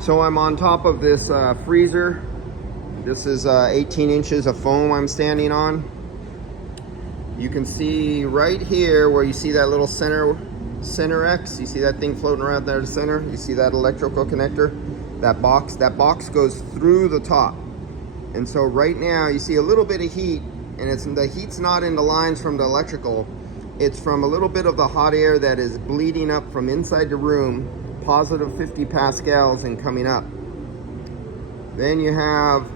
So I'm on top of this freezer. This is 18 inches of foam I'm standing on. You can see right here where you see that little center X. You see that thing floating around there in the center? You see that electrical connector? That box goes through the top. And so right now you see a little bit of heat, and the heat's not in the lines from the electrical. It's from a little bit of the hot air that is bleeding up from inside the room, positive 50 pascals and coming up. Then you have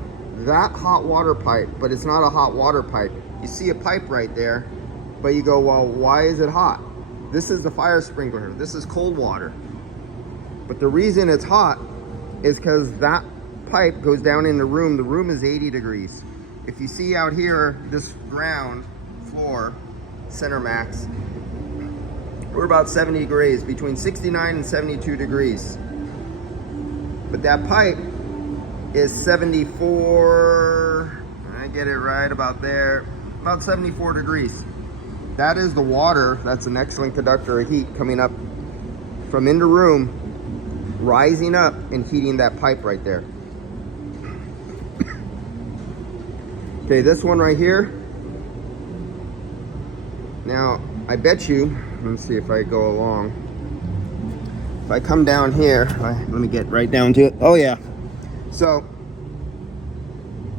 that hot water pipe, but it's not a hot water pipe. You see a pipe right there, but you go, well, why is it hot? This is the fire sprinkler. This is cold water. But the reason it's hot is because that pipe goes down in the room. The room is 80 degrees. If you see out here, this ground floor, center max, we're about 70 degrees, between 69 and 72 degrees. But that pipe is 74, I get it right about there, about 74 degrees. That is the water. That's an excellent conductor of heat coming up from in the room, rising up and heating that pipe right there. Okay, this one right here. Now, I bet you, let's see if I go along. If I come down here, let me get right down to it. Oh yeah. So,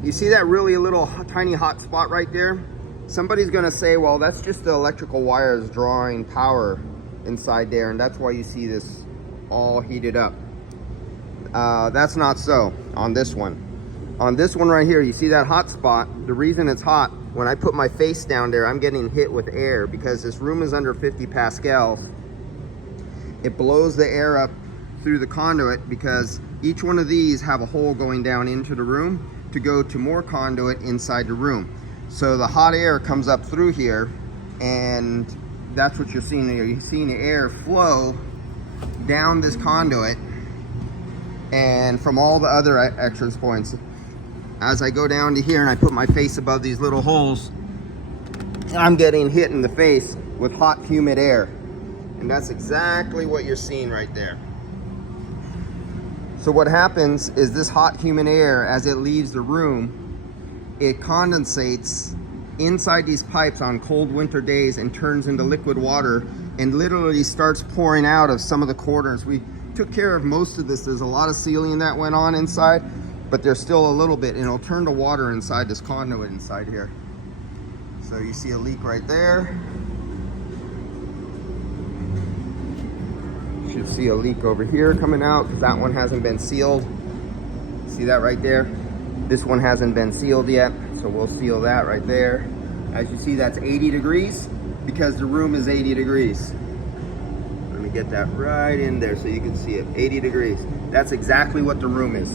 you see that really little tiny hot spot right there? Somebody's gonna say, well, that's just the electrical wires drawing power inside there, and that's why you see this all heated up. That's not so on this one. On this one right here, you see that hot spot? The reason it's hot, when I put my face down there, I'm getting hit with air because this room is under 50 pascals. It blows the air up through the conduit because each one of these have a hole going down into the room to go to more conduit inside the room. So the hot air comes up through here, and that's what you're seeing here. You're seeing the air flow down this conduit and from all the other entrance points. As I go down to here and I put my face above these little holes, I'm getting hit in the face with hot, humid air. And that's exactly what you're seeing right there. So what happens is this hot, humid air, as it leaves the room, it condensates inside these pipes on cold winter days and turns into liquid water and literally starts pouring out of some of the corners. We took care of most of this. There's a lot of sealing that went on inside, but there's still a little bit, and it'll turn to water inside this conduit inside here. So you see a leak right there. You should see a leak over here coming out because that one hasn't been sealed. See that right there? This one hasn't been sealed yet, so we'll seal that right there. As you see, that's 80 degrees because the room is 80 degrees. Let me get that right in there so you can see it. 80 degrees. That's exactly what the room is.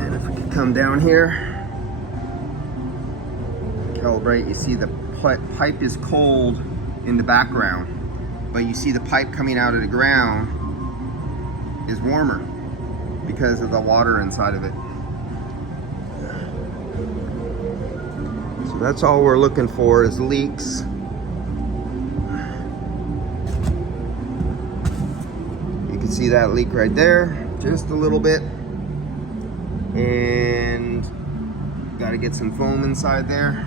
And if we can come down here, calibrate, you see the pipe is cold in the background, but you see the pipe coming out of the ground is warmer because of the water inside of it. So that's all we're looking for is leaks. You can see that leak right there, just a little bit, and got to get some foam inside there.